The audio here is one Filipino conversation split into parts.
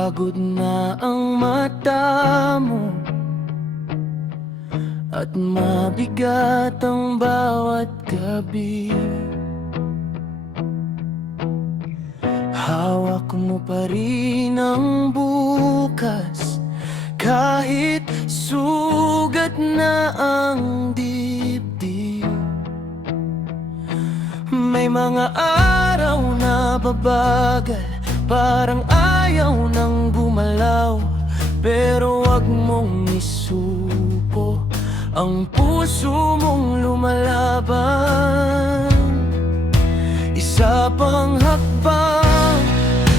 Pagod na ang mata mo at mabigat ang bawat gabi. Hawak mo pa rin ang bukas kahit sugat na ang dibdib. May mga araw na babagal, parang ayaw nang gumalaw. Pero wag mong isuko ang puso mong lumalaban. Isa pang hakbang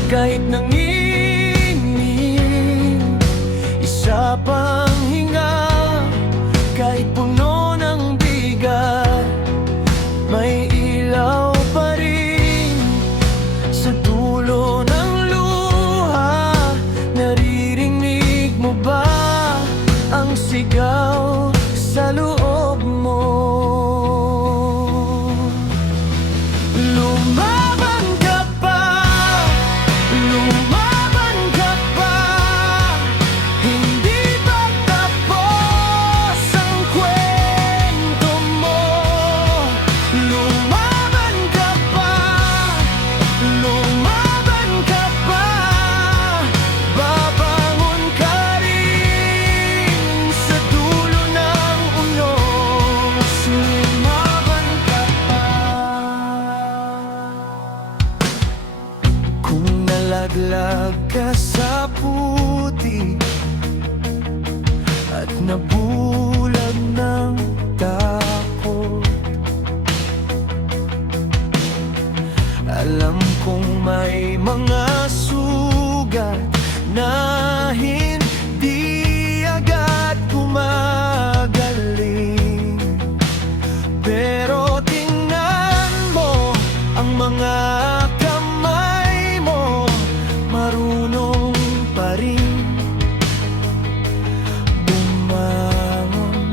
kahit nanginig, isa pang hinga kahit puno ng bigat. May ilaw pa rin sa dulo ng luha. Naririnig mo ba ang sigaw sa loob mo? Lumaban ka pa, lumaban ka pa. Hindi pa tapos ang kwento mo. Lumaban ka pa, lumaban ka pa. Babangon ka rin sa dulo ng unos. Lumaban ka pa. Kung nalaglag ka sa puti at nabulag ng takot, alam kong may mga sugat na hindi agad gumagaling. Pero tingnan mo ang mga kamay mo, marunong pa rin bumangon.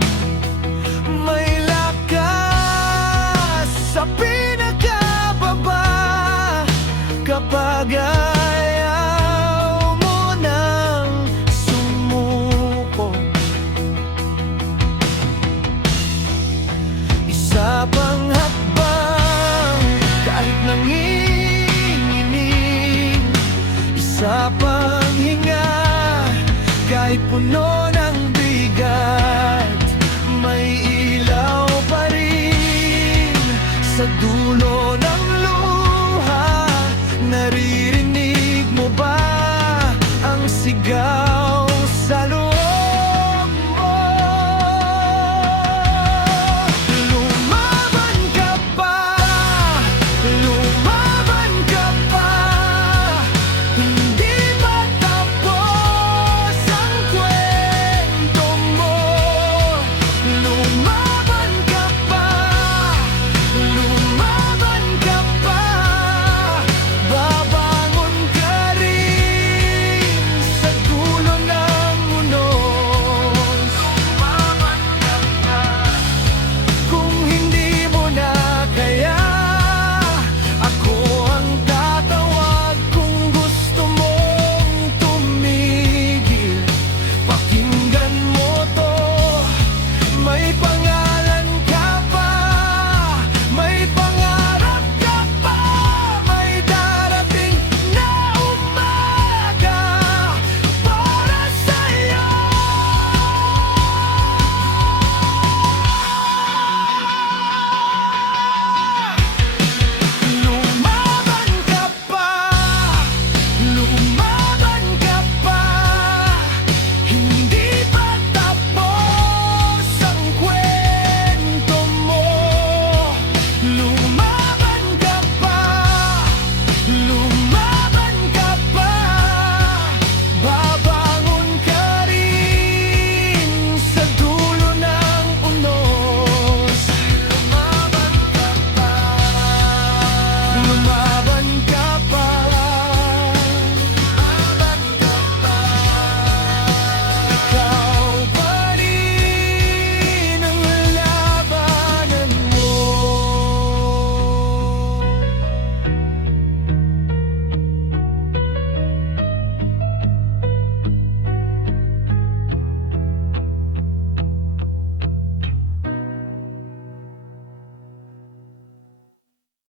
May lakas sa pinakababa kapag ayaw mo nang sumuko. Isa pang hakbang kahit nanginginig, isa pang hinga kahit puno